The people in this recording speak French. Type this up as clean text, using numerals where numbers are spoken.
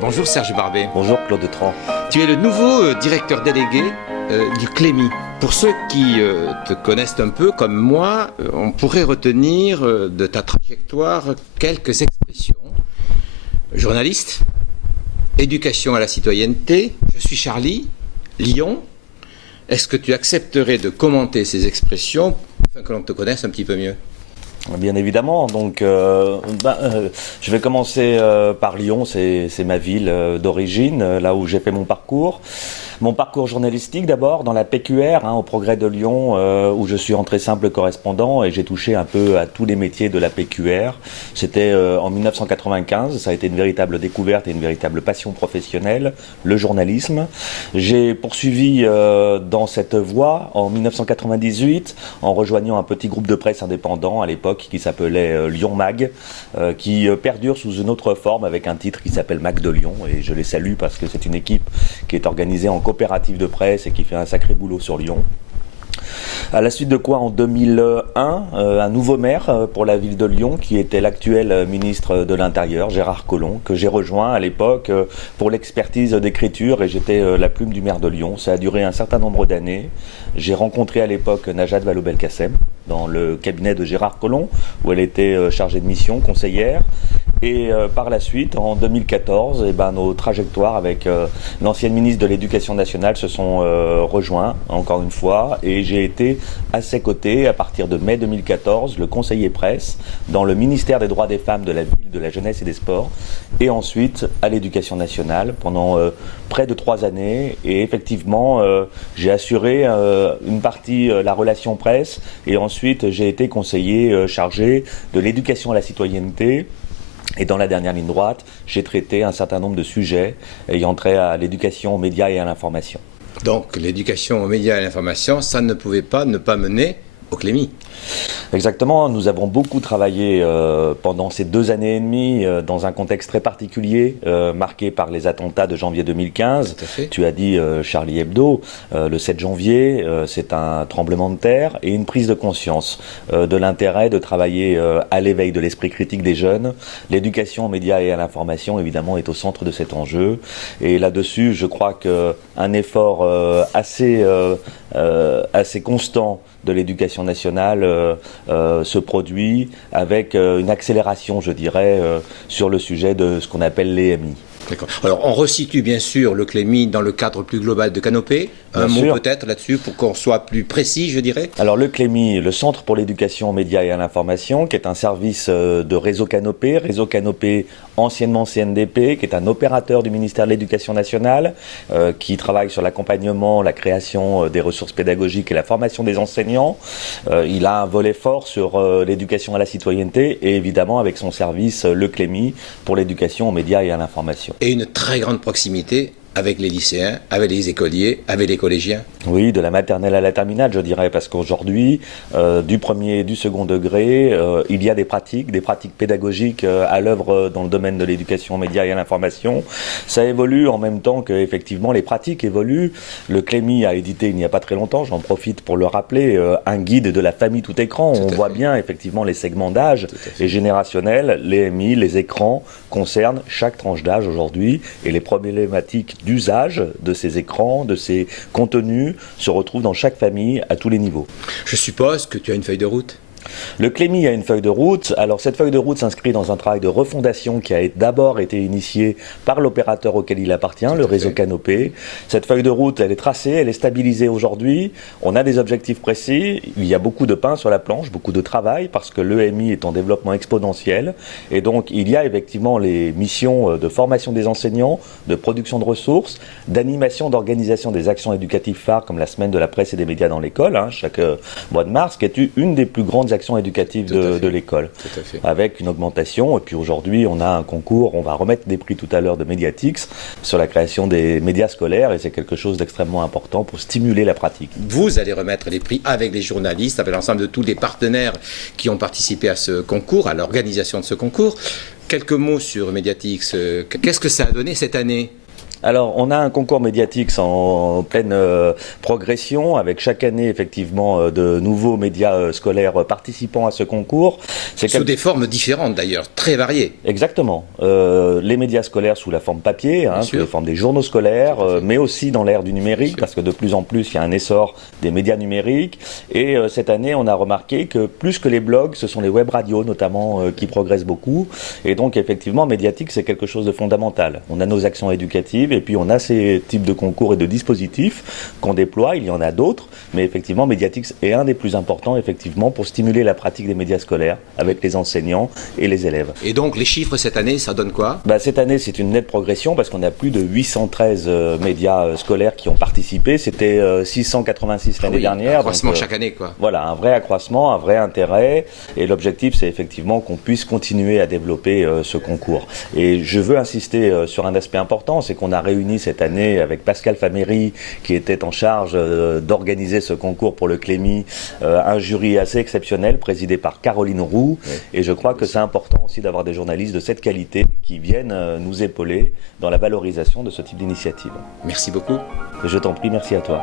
Bonjour Serge Barbet. Bonjour Claude Tran. Tu es le nouveau directeur délégué du Clémy. Pour ceux qui te connaissent un peu comme moi, on pourrait retenir de ta trajectoire quelques expressions. Journaliste, éducation à la citoyenneté, je suis Charlie, Lyon. Est-ce que tu accepterais de commenter ces expressions afin que l'on te connaisse un petit peu mieux ? Bien évidemment, donc je vais commencer par Lyon, c'est ma ville d'origine, là où j'ai fait mon parcours. Mon parcours journalistique d'abord dans la PQR, au Progrès de Lyon, où je suis entré simple correspondant et j'ai touché un peu à tous les métiers de la PQR. C'était en 1995, ça a été une véritable découverte et une véritable passion professionnelle, le journalisme. J'ai poursuivi dans cette voie en 1998 en rejoignant un petit groupe de presse indépendant à l'époque qui s'appelait Lyon Mag, qui perdure sous une autre forme avec un titre qui s'appelle Mag de Lyon et je les salue parce que c'est une équipe qui est organisée en coopérative de presse et qui fait un sacré boulot sur Lyon. À la suite de quoi, en 2001, un nouveau maire pour la ville de Lyon, qui était l'actuel ministre de l'Intérieur, Gérard Collomb, que j'ai rejoint à l'époque pour l'expertise d'écriture et j'étais la plume du maire de Lyon. Ça a duré un certain nombre d'années. J'ai rencontré à l'époque Najat Vallaud-Belkacem dans le cabinet de Gérard Collomb, où elle était chargée de mission, conseillère. Et par la suite, en 2014, nos trajectoires avec l'ancienne ministre de l'Éducation nationale se sont rejoints, encore une fois, et j'ai été à ses côtés, à partir de mai 2014, le conseiller presse dans le ministère des droits des femmes de la ville, de la jeunesse et des sports, et ensuite à l'Éducation nationale pendant près de 3 années. Et effectivement, j'ai assuré une partie la relation presse, et ensuite j'ai été conseiller chargé de l'éducation à la citoyenneté. Et dans la dernière ligne droite, j'ai traité un certain nombre de sujets ayant trait à l'éducation aux médias et à l'information. Donc l'éducation aux médias et à l'information, ça ne pouvait pas ne pas mener au Clémy. Exactement, nous avons beaucoup travaillé pendant ces 2 années et demie dans un contexte très particulier marqué par les attentats de janvier 2015. Tu as dit Charlie Hebdo, le 7 janvier, c'est un tremblement de terre et une prise de conscience de l'intérêt de travailler à l'éveil de l'esprit critique des jeunes. L'éducation aux médias et à l'information, évidemment, est au centre de cet enjeu. Et là-dessus, je crois qu'un effort assez constant de l'éducation nationale se produit avec une accélération, je dirais, sur le sujet de ce qu'on appelle l'EMI. D'accord. Alors, on resitue bien sûr le Clémy dans le cadre plus global de Canopé. Un mot peut-être là-dessus pour qu'on soit plus précis, je dirais. Alors, le Clémy, le Centre pour l'éducation aux médias et à l'information, qui est un service de Réseau Canopé, anciennement CNDP, qui est un opérateur du ministère de l'Éducation nationale, qui travaille sur l'accompagnement, la création des ressources pédagogiques et la formation des enseignants. Il a un volet fort sur l'éducation à la citoyenneté et évidemment avec son service, le Clémy, pour l'éducation aux médias et à l'information. Et une très grande proximité avec les lycéens, avec les écoliers, avec les collégiens. Oui, de la maternelle à la terminale, je dirais, parce qu'aujourd'hui, du premier et du second degré, il y a des pratiques pédagogiques à l'œuvre dans le domaine de l'éducation aux médias et à l'information. Ça évolue en même temps que, effectivement, les pratiques évoluent. Le Clémy a édité il n'y a pas très longtemps, j'en profite pour le rappeler, un guide de la famille tout écran. On voit bien, effectivement, les segments d'âge et générationnels. L'EMI, les écrans concernent chaque tranche d'âge aujourd'hui et les problématiques d'usage de ces écrans, de ces contenus, se retrouvent dans chaque famille à tous les niveaux. Je suppose que tu as une feuille de route. Le Clémy a une feuille de route. Alors cette feuille de route s'inscrit dans un travail de refondation qui a d'abord été initié par l'opérateur auquel il appartient, le réseau Canopé. Cette feuille de route, elle est tracée, elle est stabilisée aujourd'hui. On a des objectifs précis. Il y a beaucoup de pain sur la planche, beaucoup de travail parce que l'EMI est en développement exponentiel. Et donc il y a effectivement les missions de formation des enseignants, de production de ressources, d'animation, d'organisation des actions éducatives phares comme la semaine de la presse et des médias dans l'école, chaque mois de mars, qui est une des plus grandes actions éducatives de l'école, avec une augmentation. Et puis aujourd'hui, on a un concours, on va remettre des prix tout à l'heure de Mediatix sur la création des médias scolaires, et c'est quelque chose d'extrêmement important pour stimuler la pratique. Vous allez remettre les prix avec les journalistes, avec l'ensemble de tous les partenaires qui ont participé à ce concours, à l'organisation de ce concours. Quelques mots sur Mediatix. Qu'est-ce que ça a donné cette année ? Alors, on a un concours médiatique en pleine progression, avec chaque année, effectivement, de nouveaux médias scolaires participant à ce concours. Sous des formes différentes, d'ailleurs, très variées. Exactement. Les médias scolaires sous la forme papier, sous la forme des journaux scolaires, mais aussi dans l'ère du numérique, parce que de plus en plus, il y a un essor des médias numériques. Et cette année, on a remarqué que plus que les blogs, ce sont les web radios, notamment, qui progressent beaucoup. Et donc, effectivement, médiatique, c'est quelque chose de fondamental. On a nos actions éducatives, et puis on a ces types de concours et de dispositifs qu'on déploie. Il y en a d'autres, mais effectivement, Médiatix est un des plus importants, effectivement, pour stimuler la pratique des médias scolaires avec les enseignants et les élèves. Et donc, les chiffres cette année, ça donne quoi ? Cette année, c'est une nette progression parce qu'on a plus de 813 médias scolaires qui ont participé. C'était 686 l'année dernière. Un accroissement chaque année, quoi. Voilà, un vrai accroissement, un vrai intérêt. Et l'objectif, c'est effectivement qu'on puisse continuer à développer ce concours. Et je veux insister sur un aspect important, c'est qu'on a réuni cette année avec Pascal Faméry, qui était en charge d'organiser ce concours pour le Clémy, un jury assez exceptionnel présidé par Caroline Roux. Oui. Et je crois que c'est important aussi d'avoir des journalistes de cette qualité qui viennent nous épauler dans la valorisation de ce type d'initiative. Merci beaucoup. Je t'en prie, merci à toi.